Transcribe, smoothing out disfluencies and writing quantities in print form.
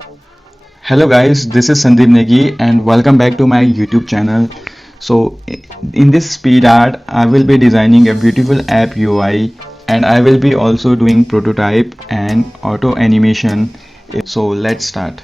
Hello guys, this is Sandeep Negi and welcome back to my YouTube channel. So in this speed art, I will be designing a beautiful app UI and I will be also doing prototype and auto animation. So let's start.